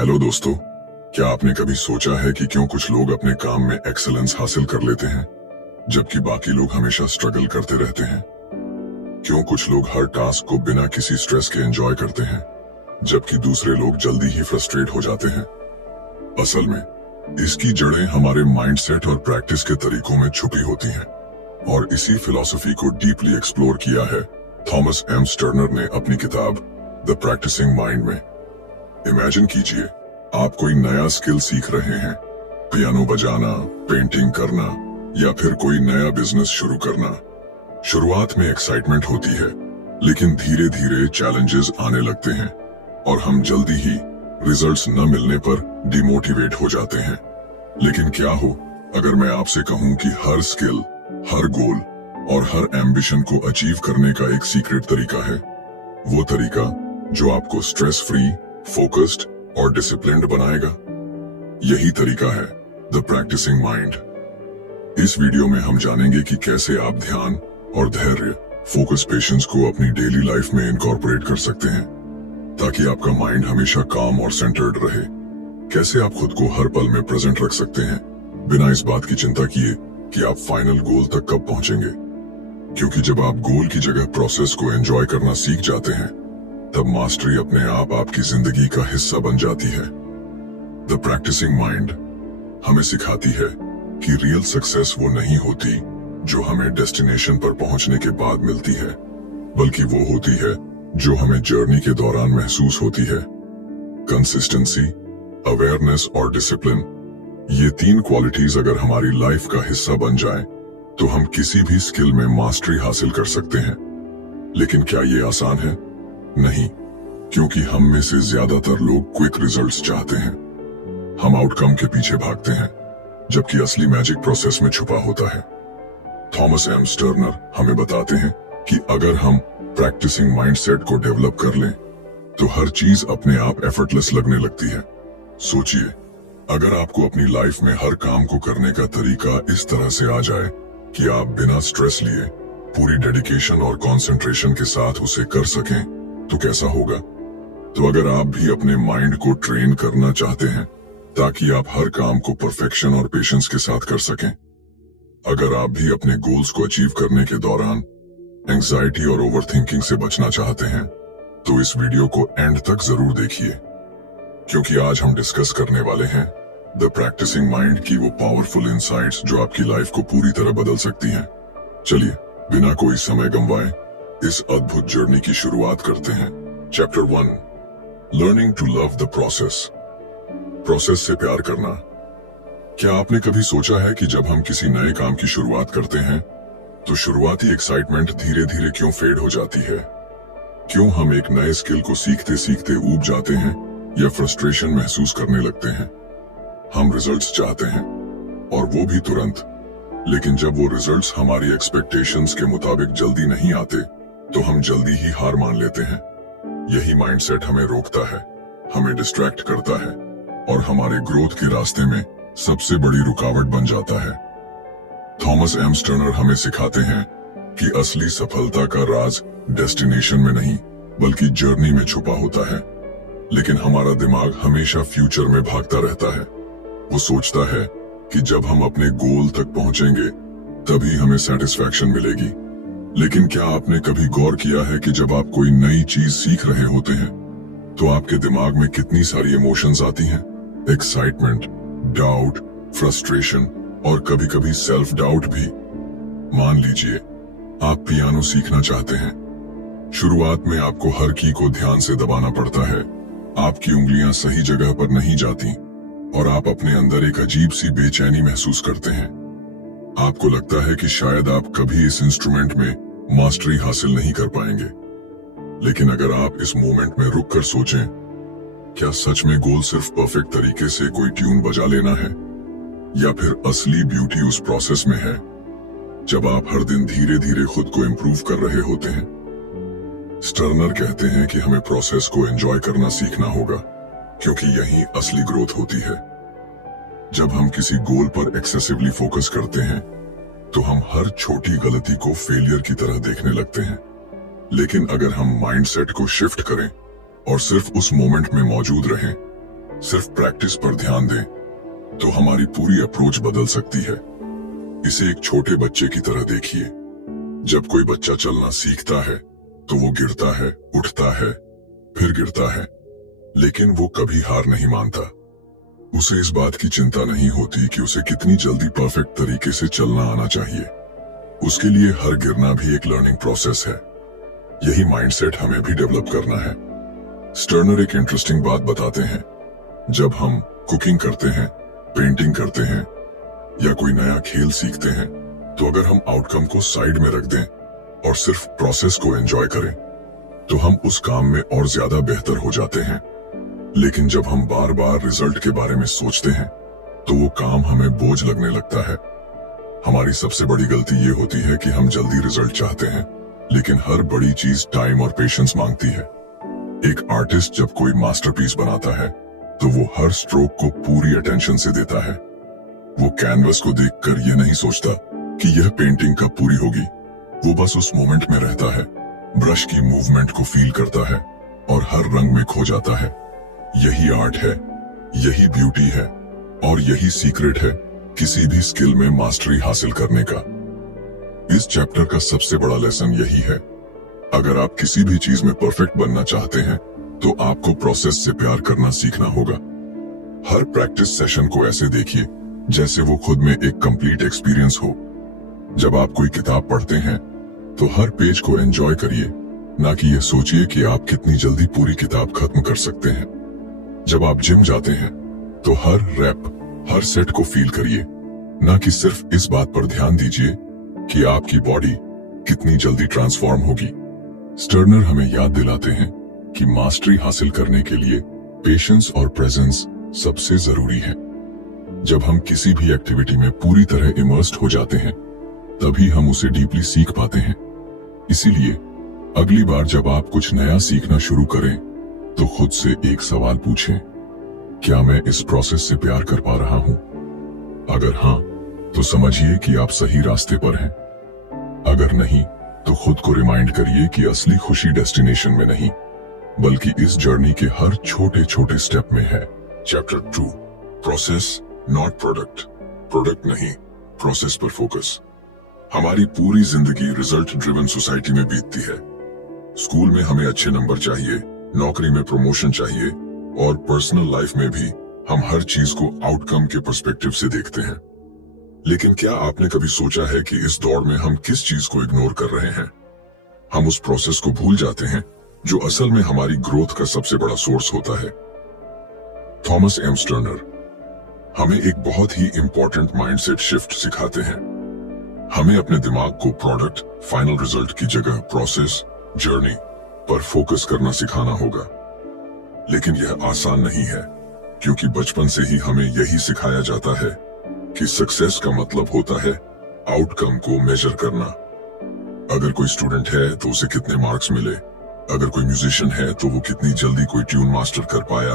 Hello दोस्तों, क्या आपने कभी सोचा है कि क्यों कुछ लोग अपने काम में एक्सेलेंस हासिल कर लेते हैं जबकि बाकी लोग हमेशा स्ट्रगल करते रहते हैं? क्यों कुछ लोग हर टास्क को बिना किसी स्ट्रेस के एंजॉय करते हैं जबकि दूसरे लोग जल्दी ही फ्रस्ट्रेट हो जाते हैं? असल में इसकी जड़ें हमारे माइंडसेट और प्रैक्टिस के तरीकों में छुपी होती हैं और इसी फिलॉसफी को डीपली एक्सप्लोर किया है थॉमस एम स्टर्नर ने अपनी किताब द प्रैक्टिसिंग माइंड में। इमेजिन कीजिए, आप कोई नया स्किल सीख रहे हैं, पियानो बजाना, पेंटिंग करना या फिर कोई नया बिजनेस शुरू करना। शुरुआत में एक्साइटमेंट होती है, लेकिन धीरे धीरे चैलेंजेस आने लगते हैं और हम जल्दी ही रिजल्ट्स न मिलने पर डिमोटिवेट हो जाते हैं। लेकिन क्या हो अगर मैं आपसे कहूं कि हर स्किल, हर गोल और हर एम्बिशन को अचीव करने का एक सीक्रेट तरीका है, वो तरीका जो आपको स्ट्रेस फ्री, फोकस्ड और डिसिप्लिन्ड बनाएगा। यही तरीका है द प्रैक्टिसिंग माइंड। इस वीडियो में हम जानेंगे कि कैसे आप ध्यान और धैर्य, फोकस, पेशेंस को अपनी डेली लाइफ में इनकॉर्पोरेट कर सकते हैं ताकि आपका माइंड हमेशा काम और सेंटर्ड रहे। कैसे आप खुद को हर पल में प्रेजेंट रख सकते हैं बिना इस बात की चिंता किए कि आप फाइनल गोल तक कब पहुंचेंगे। क्योंकि जब आप गोल की जगह प्रोसेस को एंजॉय करना सीख जाते हैं, तब मास्टरी अपने आप आपकी जिंदगी का हिस्सा बन जाती है। द प्रैक्टिसिंग माइंड हमें सिखाती है कि रियल सक्सेस वो नहीं होती जो हमें डेस्टिनेशन पर पहुंचने के बाद मिलती है, बल्कि वो होती है जो हमें जर्नी के दौरान महसूस होती है। कंसिस्टेंसी, अवेयरनेस और डिसिप्लिन, ये तीन क्वालिटीज अगर हमारी लाइफ का हिस्सा बन जाएं, तो हम किसी भी स्किल में मास्टरी हासिल कर सकते हैं। लेकिन क्या ये आसान है? नहीं, क्योंकि हम में से ज्यादातर लोग क्विक रिजल्ट्स चाहते हैं। हम आउटकम के पीछे भागते हैं, जबकि असली मैजिक प्रोसेस में छुपा होता है। थॉमस एम स्टर्नर हमें बताते हैं कि अगर हम प्रैक्टिसिंग माइंडसेट को डेवलप कर लें, तो हर चीज अपने आप एफर्टलेस लगने लगती है। सोचिए, अगर आपको अपनी लाइफ में हर काम को करने का तरीका इस तरह से आ जाए कि आप बिना स्ट्रेस लिए पूरी डेडिकेशन और कंसंट्रेशन के साथ उसे कर सकें, तो कैसा होगा? तो अगर आप भी अपने माइंड को ट्रेन करना चाहते हैं ताकि आप हर काम को परफेक्शन और पेशेंस के साथ कर सकें, अगर आप भी अपने गोल्स को अचीव करने के दौरान एंजाइटी और ओवरथिंकिंग से बचना चाहते हैं, तो इस वीडियो को एंड तक जरूर देखिए, क्योंकि आज हम डिस्कस करने वाले हैं द प्रैक्टिसिंग माइंड की वो पावरफुल इनसाइट्स जो आपकी लाइफ को पूरी तरह बदल सकती हैं। चलिए बिना कोई समय गंवाए इस अद्भुत जर्नी की शुरुआत करते हैं। Chapter 1, learning to love the process. Process से प्यार करना। क्या आपने कभी सोचा है कि जब हम किसी नए काम की शुरुआत करते हैं, तो शुरुआती एक्साइटमेंट धीरे धीरे क्यों फेड हो जाती है? क्यों हम एक नए स्किल को सीखते सीखते ऊब जाते हैं या फ्रस्ट्रेशन महसूस करने लगते हैं? हम रिजल्ट्स चाहते हैं, और वो भी तुरंत। लेकिन जब वो रिजल्ट्स हमारी एक्सपेक्टेशंस के मुताबिक जल्दी नहीं आते, तो हम जल्दी ही हार मान लेते हैं। यही माइंडसेट हमें रोकता है, हमें डिस्ट्रैक्ट करता है और हमारे ग्रोथ के रास्ते में सबसे बड़ी रुकावट बन जाता है। थॉमस एम स्टर्नर हमें सिखाते हैं कि असली सफलता का राज डेस्टिनेशन में नहीं, बल्कि जर्नी में छुपा होता है। लेकिन हमारा दिमाग हमेशा फ्यूचर में भागता रहता है। वो सोचता है कि जब हम अपने गोल तक पहुंचेंगे, तभी हमें सेटिस्फैक्शन मिलेगी। लेकिन क्या आपने कभी गौर किया है कि जब आप कोई नई चीज सीख रहे होते हैं, तो आपके दिमाग में कितनी सारी इमोशंस आती हैं? एक्साइटमेंट, डाउट, फ्रस्ट्रेशन और कभी कभी सेल्फ डाउट भी। मान लीजिए आप पियानो सीखना चाहते हैं। शुरुआत में आपको हर की को ध्यान से दबाना पड़ता है, आपकी उंगलियां सही जगह पर नहीं जाती और आप अपने अंदर एक अजीब सी बेचैनी महसूस करते हैं। आपको लगता है कि शायद आप कभी इस इंस्ट्रूमेंट में मास्टरी हासिल नहीं कर पाएंगे। लेकिन अगर आप इस मोमेंट में रुक कर सोचें, क्या सच में गोल सिर्फ परफेक्ट तरीके से कोई ट्यून बजा लेना है, या फिर असली ब्यूटी उस प्रोसेस में है जब आप हर दिन धीरे धीरे खुद को इम्प्रूव कर रहे होते हैं? स्टर्नर कहते हैं कि हमें प्रोसेस को एंजॉय करना सीखना होगा, क्योंकि यही असली ग्रोथ होती है। जब हम किसी गोल पर एक्सेसिवली फोकस करते हैं, तो हम हर छोटी गलती को फेलियर की तरह देखने लगते हैं। लेकिन अगर हम माइंडसेट को शिफ्ट करें और सिर्फ उस मोमेंट में मौजूद रहें, सिर्फ प्रैक्टिस पर ध्यान दें तो हमारी पूरी अप्रोच बदल सकती है। इसे एक छोटे बच्चे की तरह देखिए। जब कोई बच्चा चलना सीखता है तो वो गिरता है, उठता है, फिर गिरता है, लेकिन वो कभी हार नहीं मानता। उसे इस बात की चिंता नहीं होती कि उसे कितनी जल्दी परफेक्ट तरीके से चलना आना चाहिए। उसके लिए हर गिरना भी एक लर्निंग प्रोसेस है। यही माइंडसेट हमें भी डेवलप करना है। स्टर्नर एक इंटरेस्टिंग बात बताते हैं। जब हम कुकिंग करते हैं, पेंटिंग करते हैं या कोई नया खेल सीखते हैं, तो अगर हम आउटकम को साइड में रख दें और सिर्फ प्रोसेस को एंजॉय करें, तो हम उस काम में और ज्यादा बेहतर हो जाते हैं। लेकिन जब हम बार बार रिजल्ट के बारे में सोचते हैं, तो वो काम हमें बोझ लगने लगता है। हमारी सबसे बड़ी गलती ये होती है कि हम जल्दी रिजल्ट चाहते हैं, लेकिन हर बड़ी चीज टाइम और पेशेंस मांगती है। एक आर्टिस्ट जब कोई मास्टरपीस बनाता है, तो वो हर स्ट्रोक को पूरी अटेंशन से देता है। वो कैनवस को देखकर ये नहीं सोचता कि यह पेंटिंग कब पूरी होगी। वो बस उस मोमेंट में रहता है, ब्रश की मूवमेंट को फील करता है और हर रंग में खो जाता है। यही आर्ट है, यही ब्यूटी है और यही सीक्रेट है किसी भी स्किल में मास्टरी हासिल करने का। इस चैप्टर का सबसे बड़ा लेसन यही है, अगर आप किसी भी चीज में परफेक्ट बनना चाहते हैं, तो आपको प्रोसेस से प्यार करना सीखना होगा। हर प्रैक्टिस सेशन को ऐसे देखिए जैसे वो खुद में एक कंप्लीट एक्सपीरियंस हो। जब आप कोई किताब पढ़ते हैं, तो हर पेज को एंजॉय करिए, ना कि यह सोचिए कि आप कितनी जल्दी पूरी किताब खत्म कर सकते हैं। जब आप जिम जाते हैं, तो हर रैप, हर सेट को फील करिए, ना कि सिर्फ इस बात पर ध्यान दीजिए कि आपकी बॉडी कितनी जल्दी ट्रांसफॉर्म होगी। स्टर्नर हमें याद दिलाते हैं कि मास्टरी हासिल करने के लिए पेशेंस और प्रेजेंस सबसे जरूरी है। जब हम किसी भी एक्टिविटी में पूरी तरह इमर्स्ड हो जाते हैं, तभी हम उसे डीपली सीख पाते हैं। इसीलिए अगली बार जब आप कुछ नया सीखना शुरू करें, तो खुद से एक सवाल पूछें, क्या मैं इस प्रोसेस से प्यार कर पा रहा हूं? अगर हां, तो समझिए कि आप सही रास्ते पर हैं। अगर नहीं, तो खुद को रिमाइंड करिए कि असली खुशी डेस्टिनेशन में नहीं, बल्कि इस जर्नी के हर छोटे छोटे स्टेप में है। Chapter 2, process not product. Product नहीं, प्रोसेस पर फोकस। हमारी पूरी जिंदगी रिजल्ट ड्रिवन सोसाइटी में बीतती है। स्कूल में हमें अच्छे नंबर चाहिए, नौकरी में प्रमोशन चाहिए और पर्सनल लाइफ में भी हम हर चीज को आउटकम के पर्सपेक्टिव से देखते हैं। लेकिन क्या आपने कभी सोचा है कि इस दौड़ में हम किस चीज को इग्नोर कर रहे हैं? हम उस प्रोसेस को भूल जाते हैं जो असल में हमारी ग्रोथ का सबसे बड़ा सोर्स होता है। थॉमस एम स्टर्नर हमें एक बहुत ही इंपॉर्टेंट माइंडसेट शिफ्ट सिखाते हैं। हमें अपने दिमाग को प्रोडक्ट, फाइनल रिजल्ट की जगह प्रोसेस, जर्नी पर फोकस करना सिखाना होगा। लेकिन यह आसान नहीं है, क्योंकि बचपन से ही हमें यही सिखाया जाता है कि सक्सेस का मतलब होता है आउटकम को मेजर करना। अगर कोई स्टूडेंट है तो उसे कितने मार्क्स मिले, अगर कोई म्यूजिशियन है तो वो कितनी जल्दी कोई ट्यून मास्टर कर पाया,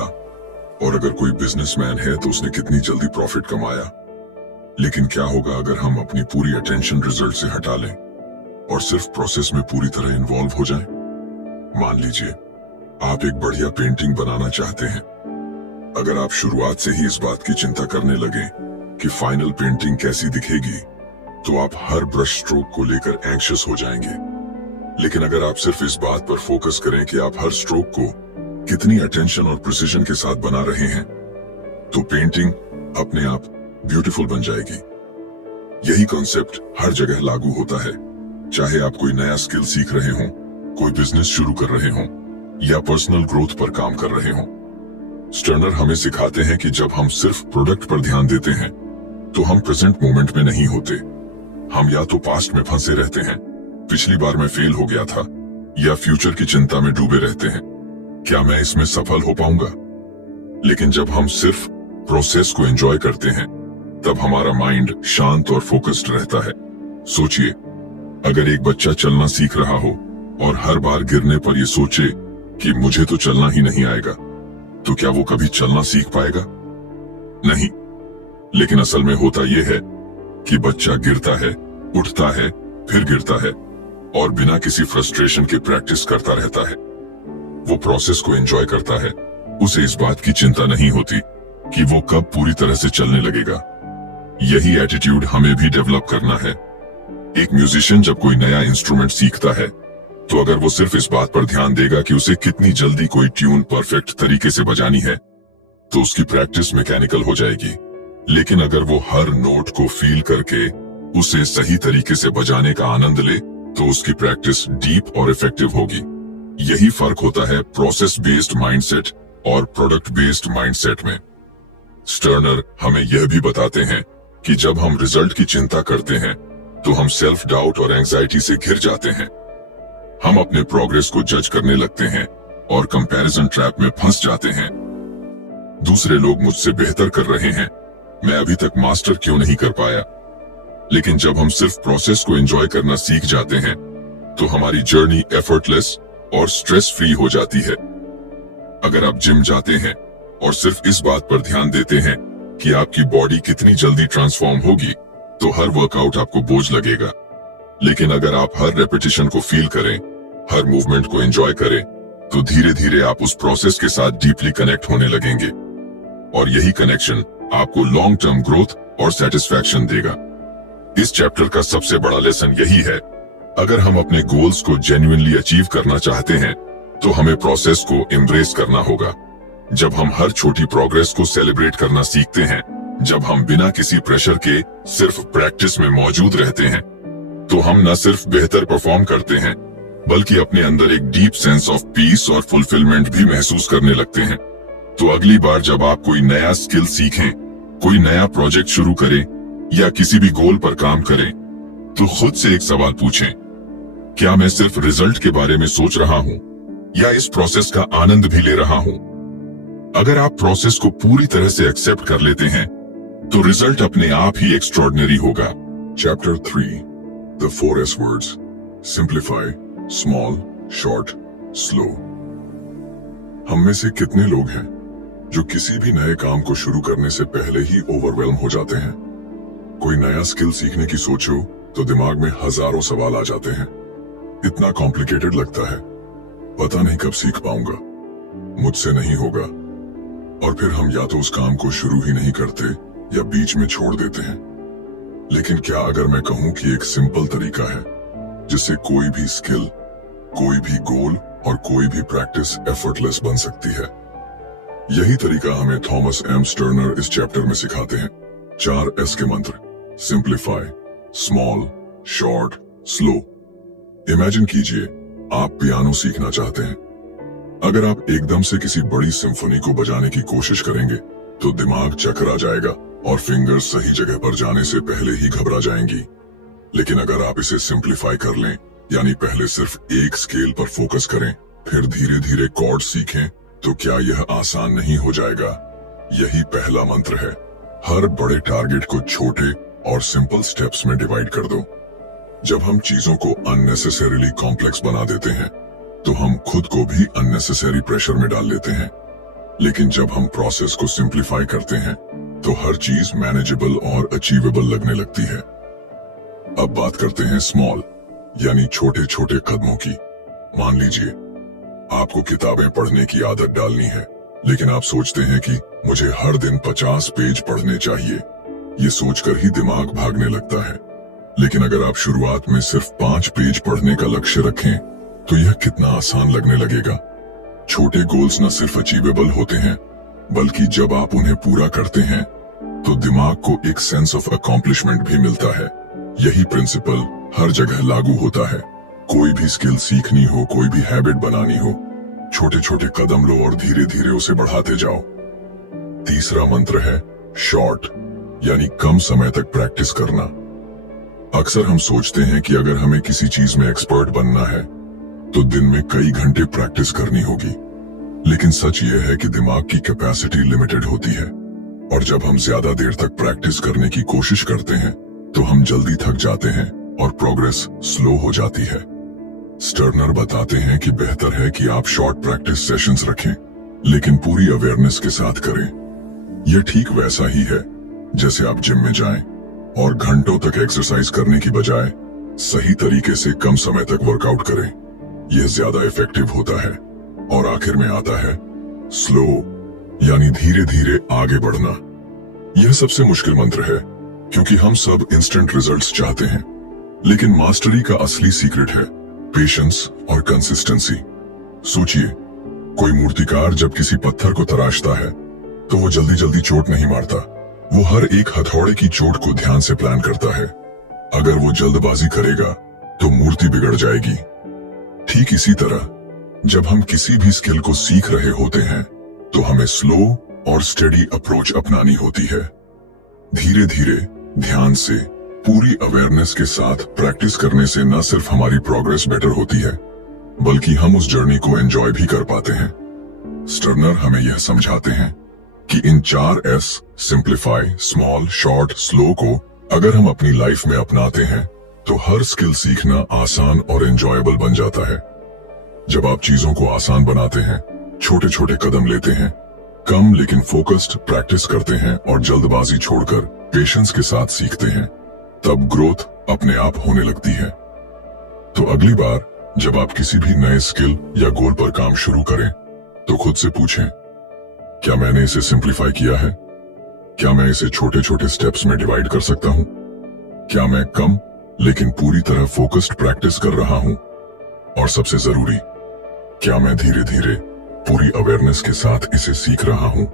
और अगर कोई बिजनेसमैन है तो उसने कितनी जल्दी प्रॉफिट कमाया। लेकिन क्या होगा अगर हम अपनी पूरी अटेंशन रिजल्ट से हटा लें और सिर्फ प्रोसेस में पूरी तरह इन्वॉल्व हो जाएं? मान लीजिए आप एक बढ़िया पेंटिंग बनाना चाहते हैं। अगर आप शुरुआत से ही इस बात की चिंता करने लगे कि फाइनल पेंटिंग कैसी दिखेगी, तो आप हर ब्रश स्ट्रोक को लेकर एंग्शियस हो जाएंगे। लेकिन अगर आप सिर्फ इस बात पर फोकस करें कि आप हर स्ट्रोक को कितनी अटेंशन और प्रिसिजन के साथ बना रहे हैं, तो पेंटिंग अपने आप ब्यूटीफुल बन जाएगी। यही कॉन्सेप्ट हर जगह लागू होता है, चाहे आप कोई नया स्किल सीख रहे हों, कोई बिजनेस शुरू कर रहे हों या पर्सनल ग्रोथ पर काम कर रहे हों। स्टर्नर हमें सिखाते हैं कि जब हम सिर्फ प्रोडक्ट पर ध्यान देते हैं, तो हम प्रेजेंट मोमेंट में नहीं होते। हम या तो पास्ट में फंसे रहते हैं, पिछली बार मैं फेल हो गया था, या फ्यूचर की चिंता में डूबे रहते हैं, क्या मैं इसमें सफल हो पाऊंगा? लेकिन जब हम सिर्फ प्रोसेस को एंजॉय करते हैं, तब हमारा माइंड शांत और फोकस्ड रहता है। सोचिए, अगर एक बच्चा चलना सीख रहा हो और हर बार गिरने पर यह सोचे कि मुझे तो चलना ही नहीं आएगा, तो क्या वो कभी चलना सीख पाएगा? नहीं। लेकिन असल में होता यह है कि बच्चा गिरता है, उठता है, फिर गिरता है और बिना किसी फ्रस्ट्रेशन के प्रैक्टिस करता रहता है। वो प्रोसेस को एंजॉय करता है, उसे इस बात की चिंता नहीं होती कि वो कब पूरी तरह से चलने लगेगा। यही एटीट्यूड हमें भी डेवलप करना है। एक म्यूजिशियन जब कोई नया इंस्ट्रूमेंट सीखता है तो अगर वो सिर्फ इस बात पर ध्यान देगा कि उसे कितनी जल्दी कोई ट्यून परफेक्ट तरीके से बजानी है तो उसकी प्रैक्टिस मैकेनिकल हो जाएगी। लेकिन अगर वो हर नोट को फील करके उसे सही तरीके से बजाने का आनंद ले तो उसकी प्रैक्टिस डीप और इफेक्टिव होगी। यही फर्क होता है प्रोसेस बेस्ड माइंडसेट और प्रोडक्ट बेस्ड माइंडसेट में। स्टर्नर हमें यह भी बताते हैं कि जब हम रिजल्ट की चिंता करते हैं तो हम सेल्फ डाउट और एंजाइटी से घिर जाते हैं। हम अपने प्रोग्रेस को जज करने लगते हैं और कंपैरिजन ट्रैप में फंस जाते हैं। दूसरे लोग मुझसे बेहतर कर रहे हैं, मैं अभी तक मास्टर क्यों नहीं कर पाया। लेकिन जब हम सिर्फ प्रोसेस को एंजॉय करना सीख जाते हैं तो हमारी जर्नी एफर्टलेस और स्ट्रेस फ्री हो जाती है। अगर आप जिम जाते हैं और सिर्फ इस बात पर ध्यान देते हैं कि आपकी बॉडी कितनी जल्दी ट्रांसफॉर्म होगी तो हर वर्कआउट आपको बोझ लगेगा। लेकिन अगर आप हर रेपिटेशन को फील करें, हर मूवमेंट को एंजॉय करें तो धीरे धीरे आप उस प्रोसेस के साथ डीपली कनेक्ट होने लगेंगे और यही कनेक्शन आपको लॉन्ग टर्म ग्रोथ और सेटिस्फैक्शन देगा। इस चैप्टर का सबसे बड़ा लेसन यही है, अगर हम अपने गोल्स को जेन्युइनली अचीव करना चाहते हैं तो हमें प्रोसेस को एम्ब्रेस करना होगा। जब हम हर छोटी प्रोग्रेस को सेलिब्रेट करना सीखते हैं, जब हम बिना किसी प्रेशर के सिर्फ प्रैक्टिस में मौजूद रहते हैं तो हम न सिर्फ बेहतर परफॉर्म करते हैं बल्कि अपने अंदर एक डीप सेंस ऑफ पीस और फुलफिलमेंट भी महसूस करने लगते हैं। तो अगली बार जब आप कोई नया स्किल सीखें, कोई नया प्रोजेक्ट शुरू करें या किसी भी गोल पर काम करें तो खुद से एक सवाल पूछें, क्या मैं सिर्फ रिजल्ट के बारे में सोच रहा हूं या इस प्रोसेस का आनंद भी ले रहा हूं? अगर आप प्रोसेस को पूरी तरह से एक्सेप्ट कर लेते हैं तो रिजल्ट अपने आप ही एक्स्ट्रॉर्डिनरी होगा। Chapter 3 the 4S words, simplify, small, short, slow. हम में से कितने लोग हैं जो किसी भी नए काम को शुरू करने से पहले ही ओवरवेल्म हो जाते हैं? कोई नया स्किल सीखने की सोचो तो दिमाग में हजारों सवाल आ जाते हैं। इतना कॉम्प्लिकेटेड लगता है, पता नहीं कब सीख पाऊंगा, मुझसे नहीं होगा। और फिर हम या तो उस काम को शुरू ही नहीं करते या बीच में छोड़ देते हैं। लेकिन क्या अगर मैं कहूं कि एक सिंपल तरीका है जिससे कोई भी स्किल, कोई भी गोल और कोई भी प्रैक्टिस एफर्टलेस बन सकती है? यही तरीका हमें थॉमस एम स्टर्नर इस चैप्टर में सिखाते हैं। 4S के मंत्र, simplify, small, short, slow. Imagine कीजिए आप पियानो सीखना चाहते हैं। अगर आप एकदम से किसी बड़ी सिम्फनी को बजाने की कोशिश करेंगे तो दिमाग चकरा जाएगा और फिंगर्स सही जगह पर जाने से पहले ही घबरा जाएंगी। लेकिन अगर आप इसे सिंप्लीफाई कर लें, यानी पहले सिर्फ एक स्केल पर फोकस करें, फिर धीरे धीरे कॉर्ड सीखें, तो क्या यह आसान नहीं हो जाएगा? यही पहला मंत्र है। हर बड़े टारगेट को छोटे और सिंपल स्टेप्स में डिवाइड कर दो। जब हम चीजों को अननेसेसरीली कॉम्प्लेक्स बना देते हैं तो हम खुद को भी अननेसेसरी प्रेशर में डाल लेते हैं। लेकिन जब हम प्रोसेस को सिंप्लीफाई करते हैं तो हर चीज मैनेजेबल और अचीवेबल लगने लगती है। अब बात करते हैं स्मॉल, यानी छोटे छोटे कदमों की। मान लीजिए आपको किताबें पढ़ने की आदत डालनी है, लेकिन आप सोचते हैं कि मुझे हर दिन 50 पेज पढ़ने चाहिए। ये सोचकर ही दिमाग भागने लगता है। लेकिन अगर आप शुरुआत में सिर्फ 5 पेज पढ़ने का लक्ष्य रखें तो यह कितना आसान लगने लगेगा। छोटे गोल्स न सिर्फ अचीवेबल होते हैं, बल्कि जब आप उन्हें पूरा करते हैं तो दिमाग को एक सेंस ऑफ अकॉम्प्लिशमेंट भी मिलता है। यही प्रिंसिपल हर जगह लागू होता है। कोई भी स्किल सीखनी हो, कोई भी हैबिट बनानी हो, छोटे छोटे कदम लो और धीरे धीरे उसे बढ़ाते जाओ। तीसरा मंत्र है शॉर्ट, यानी कम समय तक प्रैक्टिस करना। अक्सर हम सोचते हैं कि अगर हमें किसी चीज में एक्सपर्ट बनना है तो दिन में कई घंटे प्रैक्टिस करनी होगी। लेकिन सच यह है कि दिमाग की कैपेसिटी लिमिटेड होती है और जब हम ज्यादा देर तक प्रैक्टिस करने की कोशिश करते हैं तो हम जल्दी थक जाते हैं और प्रोग्रेस स्लो हो जाती है। स्टर्नर बताते हैं कि बेहतर है कि आप शॉर्ट प्रैक्टिस सेशंस रखें, लेकिन पूरी अवेयरनेस के साथ करें। यह ठीक वैसा ही है जैसे आप जिम में जाएं और घंटों तक एक्सरसाइज करने की बजाय सही तरीके से कम समय तक वर्कआउट करें। यह ज्यादा इफेक्टिव होता है। और आखिर में आता है स्लो यानी धीरे धीरे आगे बढ़ना। यह सबसे मुश्किल मंत्र है, क्योंकि हम सब इंस्टेंट रिजल्ट्स चाहते हैं, लेकिन मास्टरी का असली सीक्रेट है पेशेंस और कंसिस्टेंसी। सोचिए, कोई मूर्तिकार जब किसी पत्थर को तराशता है तो वो जल्दी जल्दी चोट नहीं मारता। वो हर एक हथौड़े की चोट को ध्यान से प्लान करता है। अगर वो जल्दबाजी करेगा तो मूर्ति बिगड़ जाएगी। ठीक इसी तरह जब हम किसी भी स्किल को सीख रहे होते हैं तो हमें स्लो और स्टेडी अप्रोच अपनानी होती है। धीरे धीरे, ध्यान से, पूरी अवेयरनेस के साथ प्रैक्टिस करने से न सिर्फ हमारी प्रोग्रेस बेटर होती है, बल्कि हम उस जर्नी को एंजॉय भी कर पाते हैं। स्टर्नर हमें यह समझाते हैं कि इन 4S simplify, small, short, slow को अगर हम अपनी लाइफ में अपनाते हैं तो हर स्किल सीखना आसान और एंजॉयबल बन जाता है। जब आप चीजों को आसान बनाते हैं, छोटे छोटे कदम लेते हैं, कम लेकिन फोकस्ड प्रैक्टिस करते हैं और जल्दबाजी छोड़कर पेशेंस के साथ सीखते हैं, तब ग्रोथ अपने आप होने लगती है। तो अगली बार जब आप किसी भी नए स्किल या गोल पर काम शुरू करें तो खुद से पूछें, क्या मैंने इसे सिंप्लीफाई किया है? क्या मैं इसे छोटे छोटे स्टेप्स में डिवाइड कर सकता हूं? क्या मैं कम लेकिन पूरी तरह फोकस्ड प्रैक्टिस कर रहा हूं? और सबसे जरूरी, क्या मैं धीरे धीरे पूरी अवेयरनेस के साथ इसे सीख रहा हूं?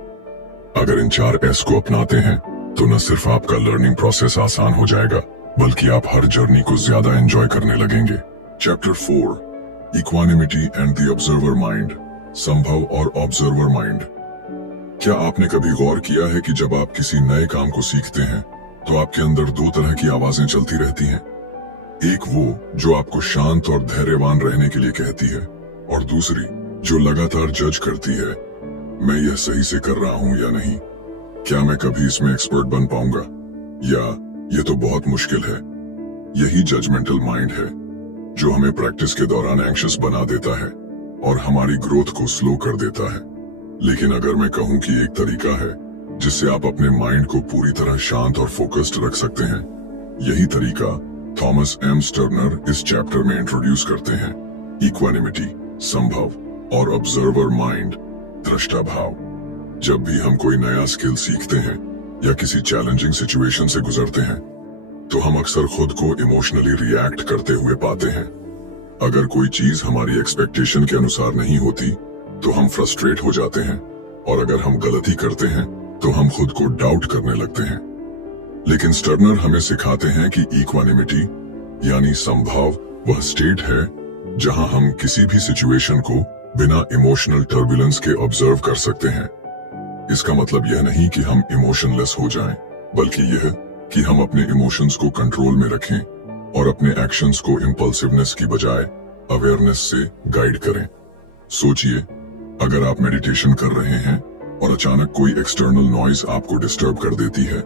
अगर इन 4S को अपनाते हैं तो न सिर्फ आपका लर्निंग प्रोसेस आसान हो जाएगा, बल्कि आप हर जर्नी को ज्यादा एंजॉय करने लगेंगे। Chapter 4, equanimity and the observer mind, संभव और ऑब्जर्वर माइंड। क्या आपने कभी गौर किया है कि जब आप किसी नए काम को सीखते हैं तो आपके अंदर 2 तरह की आवाजें चलती रहती हैं? एक वो जो आपको शांत और धैर्यवान रहने के लिए कहती है, और दूसरी जो लगातार जज करती है, मैं यह सही से कर रहा हूं या नहीं? क्या मैं कभी इसमें एक्सपर्ट बन पाऊंगा, या यह तो बहुत मुश्किल है? यही जजमेंटल माइंड है जो हमें प्रैक्टिस के दौरान एंग्शियस बना देता है और हमारी ग्रोथ को स्लो कर देता है। लेकिन अगर मैं कहूं कि एक तरीका है जिससे आप अपने माइंड को पूरी तरह शांत और फोकस्ड रख सकते हैं, यही तरीका थॉमस एम स्टर्नर इस चैप्टर में इंट्रोड्यूस करते हैं। इक्वानिमिटी, संभव, और ऑब्जर्वर माइंड, दृष्टा भाव। जब भी हम कोई नया स्किल सीखते हैं या किसी चैलेंजिंग सिचुएशन से गुजरते हैं तो हम अक्सर खुद को इमोशनली रिएक्ट करते हुए पाते हैं। अगर कोई चीज हमारी एक्सपेक्टेशन के अनुसार नहीं होती तो हम फ्रस्ट्रेट हो जाते हैं, और अगर हम गलती करते हैं तो हम खुद को डाउट करने लगते हैं। लेकिन स्टर्नर हमें सिखाते हैं कि इक्वानिमिटी यानी संभाव वह स्टेट है जहां हम किसी भी सिचुएशन को बिना इमोशनल टर्बुलेंस के ऑब्जर्व कर सकते हैं। इसका मतलब यह नहीं कि हम इमोशनलेस हो जाएं, बल्कि यह कि हम अपने इमोशंस को कंट्रोल में रखें और अपने एक्शंस को इम्पल्सिवनेस की बजाय अवेयरनेस से गाइड करें। सोचिए, अगर आप मेडिटेशन कर रहे हैं और अचानक कोई एक्सटर्नल नॉइज आपको डिस्टर्ब कर देती है,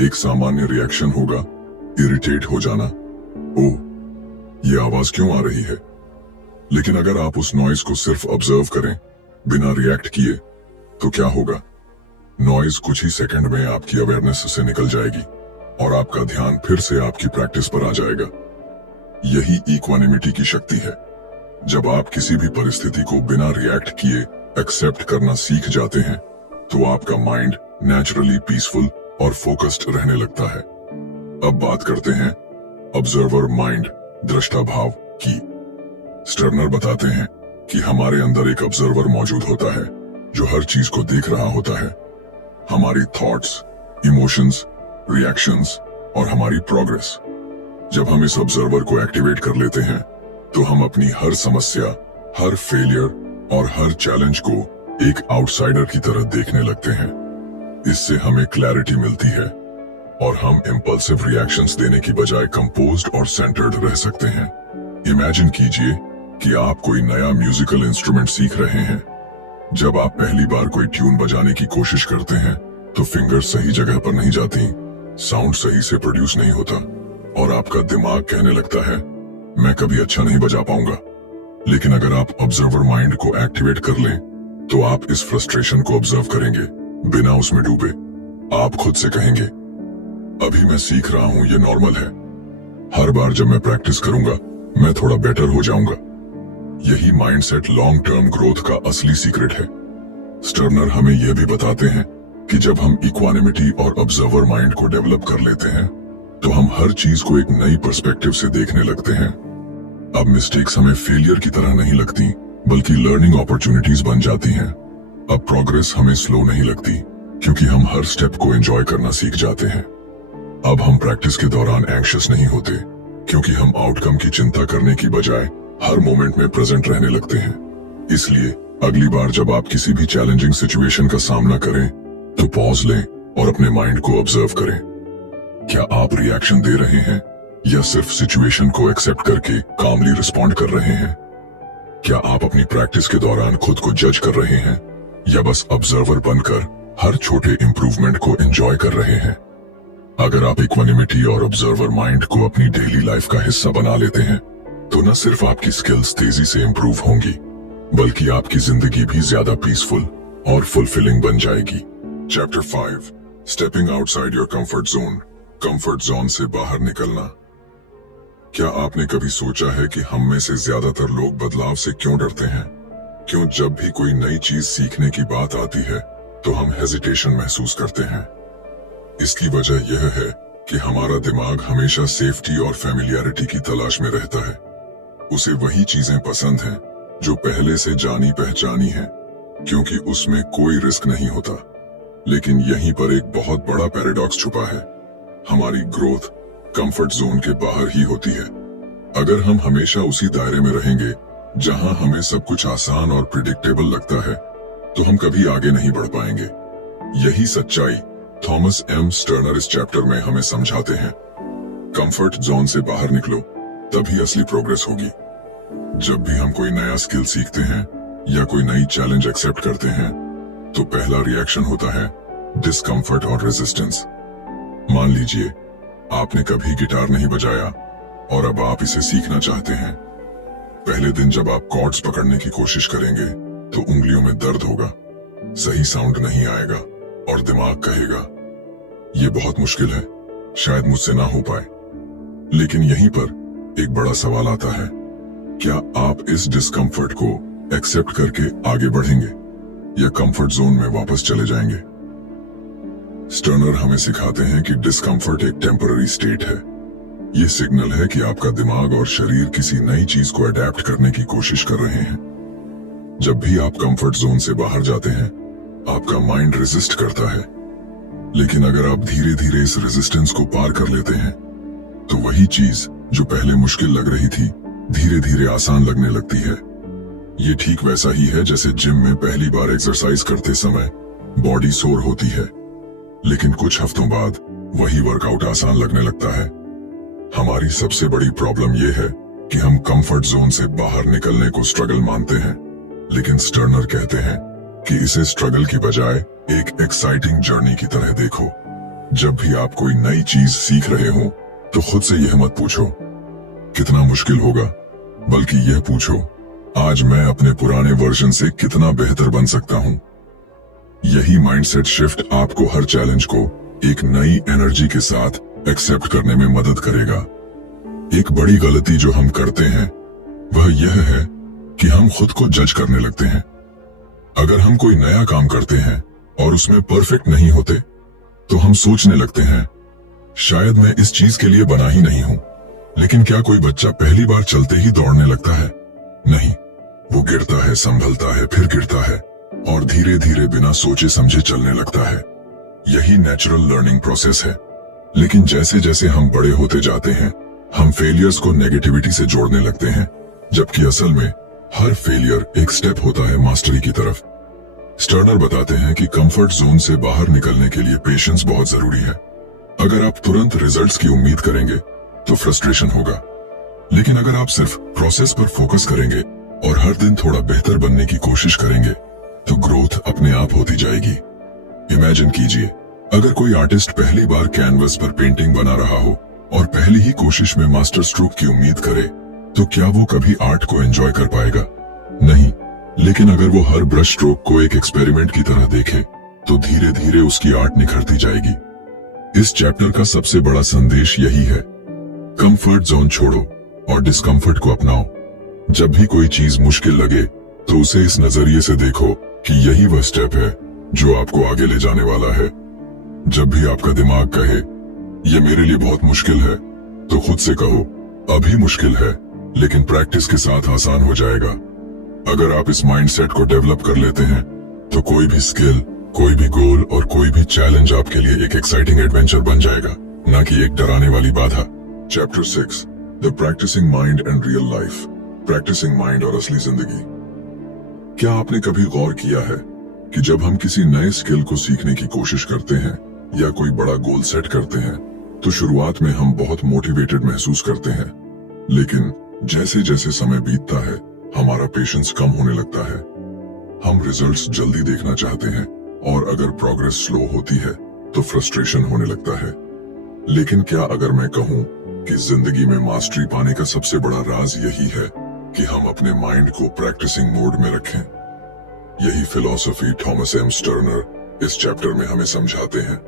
एक सामान्य रिएक्शन होगा इरिटेट हो जाना। ओह, ये आवाज क्यों आ रही है? लेकिन अगर आप उस नॉइज को सिर्फ ऑब्जर्व करें बिना रिएक्ट किए, तो क्या होगा? नॉइज कुछ ही सेकंड में आपकी अवेयरनेस से निकल जाएगी और आपका ध्यान फिर से आपकी प्रैक्टिस पर आ जाएगा। यही इक्वानिमिटी की शक्ति है। जब आप किसी भी परिस्थिति को बिना रिएक्ट किए एक्सेप्ट करना सीख जाते हैं तो आपका माइंड नेचुरली पीसफुल और फोकस्ड रहने लगता है। अब बात करते हैं ऑब्जर्वर माइंड, दृष्टा भाव की। स्टर्नर बताते हैं कि हमारे अंदर एक ऑब्जर्वर मौजूद होता है जो हर चीज को देख रहा होता है, हमारी थॉट्स, इमोशंस, रिएक्शंस और हमारी प्रोग्रेस। जब हम इस ऑब्जर्वर को एक्टिवेट कर लेते हैं तो हम अपनी हर समस्या, हर फेलियर और हर चैलेंज को एक आउटसाइडर की तरह देखने लगते हैं। इससे हमें क्लैरिटी मिलती है और हम इम्पल्सिव रिएक्शंस देने की बजाय कंपोज्ड और सेंटर्ड रह सकते हैं। इमेजिन कीजिए कि आप कोई नया म्यूजिकल इंस्ट्रूमेंट सीख रहे हैं। जब आप पहली बार कोई ट्यून बजाने की कोशिश करते हैं तो फिंगर्स सही जगह पर नहीं जाती, साउंड सही से प्रोड्यूस नहीं होता और आपका दिमाग कहने लगता है मैं कभी अच्छा नहीं बजा पाऊंगा। लेकिन अगर आप ऑब्जर्वर माइंड को एक्टिवेट कर लें तो आप इस फ्रस्ट्रेशन को ऑब्जर्व करेंगे बिना उसमें डूबे। आप खुद से कहेंगे, अभी मैं सीख रहा हूं, ये नॉर्मल है। हर बार जब मैं प्रैक्टिस करूंगा मैं थोड़ा बेटर हो जाऊंगा। यही माइंडसेट लॉन्ग टर्म ग्रोथ का असली सीक्रेट है। स्टर्नर हमें यह भी बताते हैं कि जब हम इक्वानिमिटी और ऑब्जर्वर माइंड को डेवलप कर लेते हैं तो हम हर चीज को एक नई पर्सपेक्टिव से देखने लगते हैं। अब मिस्टेक्स हमें फेलियर की तरह नहीं लगती बल्कि लर्निंग अपॉर्चुनिटीज बन जाती हैं। अब प्रोग्रेस हमें स्लो नहीं लगती क्योंकि हम हर स्टेप को एंजॉय करना सीख जाते हैं। अब हम प्रैक्टिस के दौरान एंग्शियस नहीं होते क्योंकि हम आउटकम की चिंता करने की बजाय हर मोमेंट में प्रेजेंट रहने लगते हैं। इसलिए अगली बार जब आप किसी भी चैलेंजिंग सिचुएशन का सामना करें तो पॉज लें और अपने माइंड को ऑब्जर्व करें। क्या आप रिएक्शन दे रहे हैं या सिर्फ सिचुएशन को एक्सेप्ट करके कामली रिस्पॉन्ड कर रहे हैं? क्या आप अपनी प्रैक्टिस के दौरान खुद को जज कर रहे हैं या बस ऑब्जर्वर बनकर हर छोटे इंप्रूवमेंट को एंजॉय कर रहे हैं? अगर आप इक्वानिमिटी और ऑब्जर्वर माइंड को अपनी डेली लाइफ का हिस्सा बना लेते हैं तो न सिर्फ आपकी स्किल्स तेजी से इंप्रूव होंगी बल्कि आपकी जिंदगी भी ज्यादा पीसफुल और फुलफिलिंग बन जाएगी। Chapter 5, stepping outside your comfort zone. Comfort zone से बाहर निकलना। क्या आपने कभी सोचा है कि हम में से ज्यादातर लोग बदलाव से क्यों डरते हैं? क्यों जब भी कोई नई चीज सीखने की बात आती है तो हम हेजिटेशन महसूस करते हैं? इसकी वजह यह है कि हमारा दिमाग हमेशा सेफ्टी और फैमिलियरिटी की तलाश में रहता है। उसे वही चीजें पसंद हैं जो पहले से जानी पहचानी हैं, क्योंकि उसमें कोई रिस्क नहीं होता। लेकिन यहीं पर एक बहुत बड़ा पैराडॉक्स छुपा है। हमारी ग्रोथ कंफर्ट जोन के बाहर ही होती है। अगर हम हमेशा उसी दायरे में रहेंगे जहां हमें सब कुछ आसान और प्रिडिक्टेबल लगता है तो हम कभी आगे नहीं बढ़ पाएंगे। यही सच्चाई थॉमस एम स्टर्नर इस चैप्टर में हमें समझाते हैं। कंफर्ट जोन से बाहर निकलो, तभी असली प्रोग्रेस होगी। जब भी हम कोई नया स्किल सीखते हैं या कोई नई चैलेंज एक्सेप्ट करते हैं तो पहला रिएक्शन होता है डिस्कम्फर्ट और रेजिस्टेंस। मान लीजिए आपने कभी गिटार नहीं बजाया और अब आप इसे सीखना चाहते हैं। पहले दिन जब आप कॉर्ड्स पकड़ने की कोशिश करेंगे तो उंगलियों में दर्द होगा, सही साउंड नहीं आएगा और दिमाग कहेगा यह बहुत मुश्किल है, शायद मुझसे ना हो पाए। लेकिन यहीं पर एक बड़ा सवाल आता है, क्या आप इस डिस्कम्फर्ट को एक्सेप्ट करके आगे बढ़ेंगे या कंफर्ट जोन में वापस चले जाएंगे? स्टर्नर हमें सिखाते हैं कि डिस्कम्फर्ट एक टेम्पररी स्टेट है। ये सिग्नल है कि आपका दिमाग और शरीर किसी नई चीज को अडेप्ट करने की कोशिश कर रहे हैं। जब भी आप कंफर्ट जोन से बाहर जाते हैं आपका माइंड रेजिस्ट करता है, लेकिन अगर आप धीरे धीरे इस रेजिस्टेंस को पार कर लेते हैं तो वही चीज जो पहले मुश्किल लग रही थी धीरे धीरे आसान लगने लगती है। ये ठीक वैसा ही है जैसे जिम में पहली बार एक्सरसाइज करते समय बॉडी सोर होती है, लेकिन कुछ हफ्तों बाद वही वर्कआउट आसान लगने लगता है। हमारी सबसे बड़ी प्रॉब्लम यह है कि हम कंफर्ट जोन से बाहर निकलने को स्ट्रगल मानते हैं, लेकिन स्टर्नर कहते हैं कि इसे स्ट्रगल की बजाय एक एक्साइटिंग जर्नी की तरह देखो। जब भी आप कोई नई चीज सीख रहे हो तो खुद से यह मत पूछो कितना मुश्किल होगा, बल्कि यह पूछो आज मैं अपने पुराने वर्जन से कितना बेहतर बन सकता हूं। यही माइंडसेट शिफ्ट आपको हर चैलेंज को एक नई एनर्जी के साथ एक्सेप्ट करने में मदद करेगा। एक बड़ी गलती जो हम करते हैं वह यह है कि हम खुद को जज करने लगते हैं। अगर हम कोई नया काम करते हैं और उसमें परफेक्ट नहीं होते तो हम सोचने लगते हैं शायद मैं इस चीज के लिए बना ही नहीं हूं। लेकिन क्या कोई बच्चा पहली बार चलते ही दौड़ने लगता है? नहीं, वो गिरता है, संभलता है, फिर गिरता है और धीरे धीरे बिना सोचे समझे चलने लगता है। यही नेचुरल लर्निंग प्रोसेस है। लेकिन जैसे जैसे हम बड़े होते जाते हैं हम फेलियर्स को नेगेटिविटी से जोड़ने लगते हैं, जबकि असल में हर फेलियर एक स्टेप होता है मास्टरी की तरफ। स्टर्नर बताते हैं कि कंफर्ट जोन से बाहर निकलने के लिए पेशेंस बहुत जरूरी है। अगर आप तुरंत रिजल्ट्स की उम्मीद करेंगे तो फ्रस्ट्रेशन होगा, लेकिन अगर आप सिर्फ प्रोसेस पर फोकस करेंगे और हर दिन थोड़ा बेहतर बनने की कोशिश करेंगे तो ग्रोथ अपने आप होती जाएगी। इमेजिन कीजिए अगर कोई आर्टिस्ट पहली बार कैनवस पर पेंटिंग बना रहा हो और पहली ही कोशिश में मास्टर स्ट्रोक की उम्मीद करे तो क्या वो कभी आर्ट को एंजॉय कर पाएगा? नहीं। लेकिन अगर वो हर ब्रश स्ट्रोक को एक एक्सपेरिमेंट की तरह देखे तो धीरे धीरे उसकी आर्ट निखरती जाएगी। इस चैप्टर का सबसे बड़ा संदेश यही है, कंफर्ट जोन छोड़ो और डिस्कम्फर्ट को अपनाओ। जब भी कोई चीज मुश्किल लगे तो उसे इस नजरिए से देखो कि यही वह स्टेप है जो आपको आगे ले जाने वाला है। जब भी आपका दिमाग कहे ये मेरे लिए बहुत मुश्किल है, तो खुद से कहो अभी मुश्किल है, लेकिन प्रैक्टिस के साथ आसान हो जाएगा। अगर आप इस माइंडसेट को डेवलप कर लेते हैं तो कोई भी स्किल, कोई भी गोल और कोई भी चैलेंज आपके लिए एक एक्साइटिंग एडवेंचर बन जाएगा, ना कि एक डराने वाली बाधा। Chapter 6, the practicing mind and real life. Practicing mind और असली जिंदगी। क्या आपने कभी गौर किया है कि जब हम किसी नए स्किल को सीखने की कोशिश करते हैं या कोई बड़ा गोल सेट करते हैं तो शुरुआत में हम बहुत मोटिवेटेड महसूस करते हैं, लेकिन जैसे जैसे समय बीतता है हमारा पेशेंस कम होने लगता है। हम रिजल्ट्स जल्दी देखना चाहते हैं और अगर प्रोग्रेस स्लो होती है तो फ्रस्ट्रेशन होने लगता है। लेकिन क्या अगर मैं कहूं कि जिंदगी में मास्टरी पाने का सबसे बड़ा राज यही है कि हम अपने माइंड को प्रैक्टिसिंग मोड में रखें। यही फिलॉसफी थॉमस एम स्टर्नर इस चैप्टर में हमें समझाते हैं।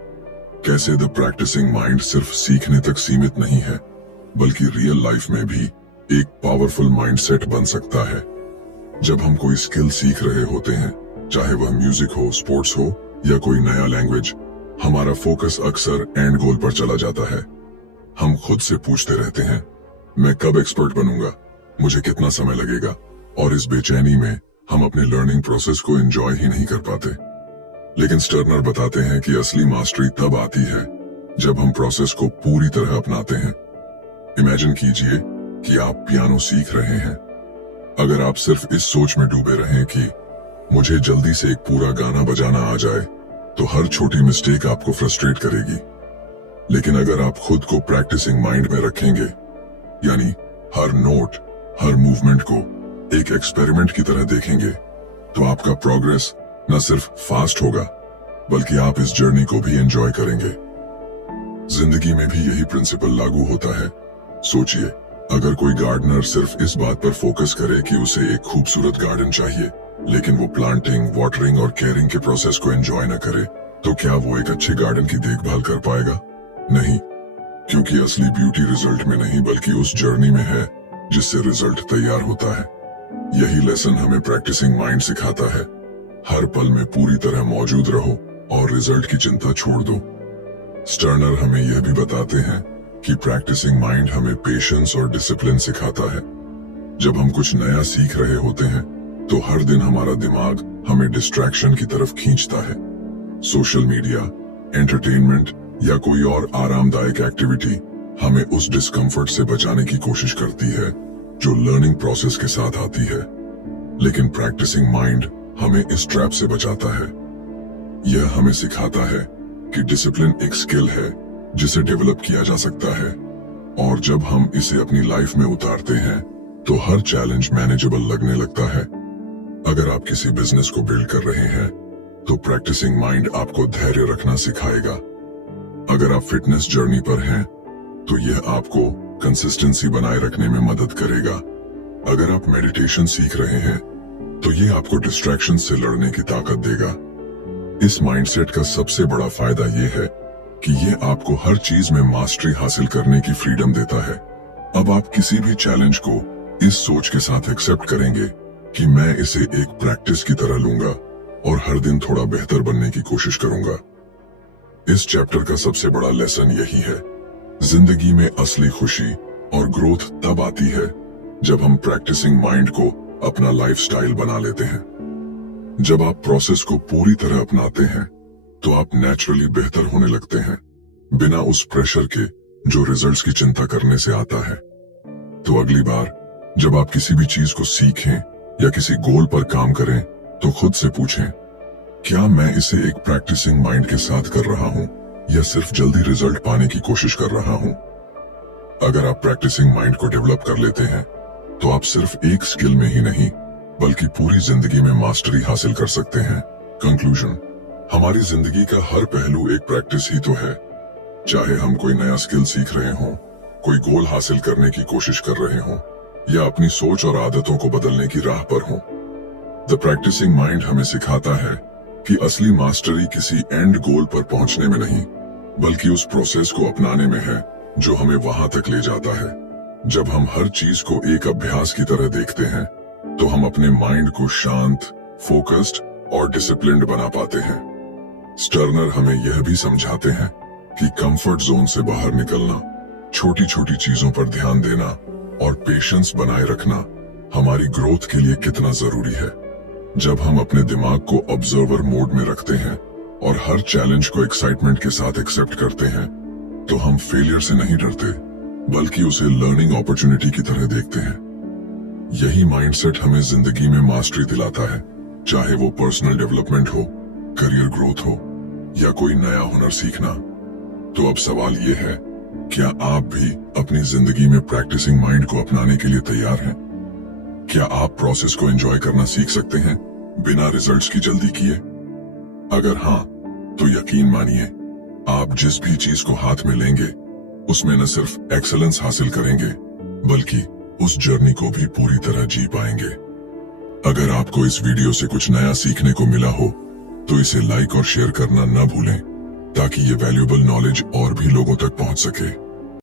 कैसे द प्रैक्टिसिंग माइंड सिर्फ सीखने तक सीमित नहीं है, बल्कि रियल लाइफ में भी एक पावरफुल माइंडसेट बन सकता है। जब हम कोई स्किल सीख रहे होते हैं, चाहे वह म्यूजिक हो, स्पोर्ट्स हो या कोई नया लैंग्वेज, हमारा फोकस अक्सर एंड गोल पर चला जाता है। हम खुद से पूछते रहते हैं, मैं कब एक्सपर्ट बनूंगा, मुझे कितना समय लगेगा, और इस बेचैनी में हम अपने लर्निंग प्रोसेस को एंजॉय ही नहीं कर पाते। लेकिन स्टर्नर बताते हैं कि असली मास्टरी तब आती है जब हम प्रोसेस को पूरी तरह अपनाते हैं। इमेजिन कीजिए कि आप पियानो सीख रहे हैं। अगर आप सिर्फ इस सोच में डूबे रहें कि मुझे जल्दी से एक पूरा गाना बजाना आ जाए, तो हर छोटी मिस्टेक आपको फ्रस्ट्रेट करेगी। लेकिन अगर आप खुद को प्रैक्टिसिंग माइंड में रखेंगे, यानी हर नोट, हर मूवमेंट को एक एक्सपेरिमेंट की तरह देखेंगे, तो आपका प्रोग्रेस न सिर्फ फास्ट होगा, बल्कि आप इस जर्नी को भी एंजॉय करेंगे। जिंदगी में भी यही प्रिंसिपल लागू होता है। सोचिए, अगर कोई गार्डनर सिर्फ इस बात पर फोकस करे कि उसे एक खूबसूरत गार्डन चाहिए, लेकिन वो प्लांटिंग, वाटरिंग और केयरिंग के प्रोसेस को एंजॉय न करे, तो क्या वो एक अच्छे गार्डन की देखभाल कर पाएगा? नहीं, क्योंकि असली ब्यूटी रिजल्ट में नहीं, बल्कि उस जर्नी में है जिससे रिजल्ट तैयार होता है। यही लेसन हमें प्रैक्टिसिंग माइंड सिखाता है। हर पल में पूरी तरह मौजूद रहो और रिजल्ट की चिंता छोड़ दो। स्टर्नर हमें यह भी बताते हैं कि प्रैक्टिसिंग माइंड हमें पेशेंस और डिसिप्लिन सिखाता है। जब हम कुछ नया सीख रहे होते हैं तो हर दिन हमारा दिमाग हमें डिस्ट्रैक्शन की तरफ खींचता है। सोशल मीडिया, एंटरटेनमेंट या कोई और आरामदायक एक्टिविटी हमें उस डिस्कम्फर्ट से बचाने की कोशिश करती है जो लर्निंग प्रोसेस के साथ आती है। लेकिन प्रैक्टिसिंग माइंड हमें इस ट्रैप से बचाता है। यह हमें सिखाता है कि डिसिप्लिन एक स्किल है जिसे डेवलप किया जा सकता है, और जब हम इसे अपनी लाइफ में उतारते हैं तो हर चैलेंज मैनेजेबल लगने लगता है। अगर आप किसी बिजनेस को बिल्ड कर रहे हैं तो प्रैक्टिसिंग माइंड आपको धैर्य रखना सिखाएगा। अगर आप फिटनेस जर्नी पर हैं तो यह आपको कंसिस्टेंसी बनाए रखने में मदद करेगा। अगर आप मेडिटेशन सीख रहे हैं तो यह आपको डिस्ट्रैक्शन से लड़ने की ताकत देगा। इस माइंडसेट का सबसे बड़ा फायदा यह है कि यह आपको हर चीज में मास्टरी हासिल करने की फ्रीडम देता है। अब आप किसी भी चैलेंज को इस सोच के साथ एक्सेप्ट करेंगे कि मैं इसे एक प्रैक्टिस की तरह लूंगा और हर दिन थोड़ा बेहतर बनने की कोशिश करूंगा। इस चैप्टर का सबसे बड़ा लेसन यही है, जिंदगी में असली खुशी और ग्रोथ तब आती है जब हम प्रैक्टिसिंग माइंड को अपना लाइफस्टाइल बना लेते हैं। जब आप प्रोसेस को पूरी तरह अपनाते हैं तो आप नेचुरली बेहतर होने लगते हैं, बिना उस प्रेशर के जो रिजल्ट्स की चिंता करने से आता है। तो अगली बार जब आप किसी भी चीज को सीखें या किसी गोल पर काम करें तो खुद से पूछें, क्या मैं इसे एक प्रैक्टिसिंग माइंड के साथ कर रहा हूं या सिर्फ जल्दी रिजल्ट पाने की कोशिश कर रहा हूं? अगर आप प्रैक्टिसिंग माइंड को डेवलप कर लेते हैं तो आप सिर्फ एक स्किल में ही नहीं बल्कि पूरी जिंदगी में मास्टरी हासिल कर सकते हैं। कंक्लूजन, हमारी जिंदगी का हर पहलू एक प्रैक्टिस ही तो है। चाहे हम कोई नया स्किल सीख रहे हों, कोई गोल हासिल करने की कोशिश कर रहे हों या अपनी सोच और आदतों को बदलने की राह पर हों, द प्रैक्टिसिंग माइंड हमें सिखाता है कि असली मास्टरी किसी एंड गोल पर पहुंचने में नहीं बल्कि उस प्रोसेस को अपनाने में है जो हमें वहां तक ले जाता है। जब हम हर चीज को एक अभ्यास की तरह देखते हैं तो हम अपने माइंड को शांत, फोकस्ड और डिसिप्लिन्ड बना पाते हैं। स्टर्नर हमें यह भी समझाते हैं कि कंफर्ट जोन से बाहर निकलना, छोटी छोटी चीजों पर ध्यान देना और पेशेंस बनाए रखना हमारी ग्रोथ के लिए कितना जरूरी है। जब हम अपने दिमाग को ऑब्जर्वर मोड में रखते हैं और हर चैलेंज को एक्साइटमेंट के साथ एक्सेप्ट करते हैं, तो हम फेलियर से नहीं डरते, बल्कि उसे लर्निंग अपॉर्चुनिटी की तरह देखते हैं। यही माइंडसेट हमें जिंदगी में मास्टरी दिलाता है, चाहे वो पर्सनल डेवलपमेंट हो, करियर ग्रोथ हो या कोई नया हुनर सीखना। तो अब सवाल ये है, क्या आप भी अपनी जिंदगी में प्रैक्टिसिंग माइंड को अपनाने के लिए तैयार हैं? क्या आप प्रोसेस को एंजॉय करना सीख सकते हैं बिना रिजल्ट्स की जल्दी किए? अगर हाँ, तो यकीन मानिए, आप जिस भी चीज को हाथ में लेंगे उसमें न सिर्फ एक्सेलेंस हासिल करेंगे, बल्कि उस जर्नी को भी पूरी तरह जी पाएंगे। अगर आपको इस वीडियो से कुछ नया सीखने को मिला हो, तो इसे लाइक और शेयर करना न भूलें, ताकि ये वैल्यूएबल नॉलेज और भी लोगों तक पहुंच सके।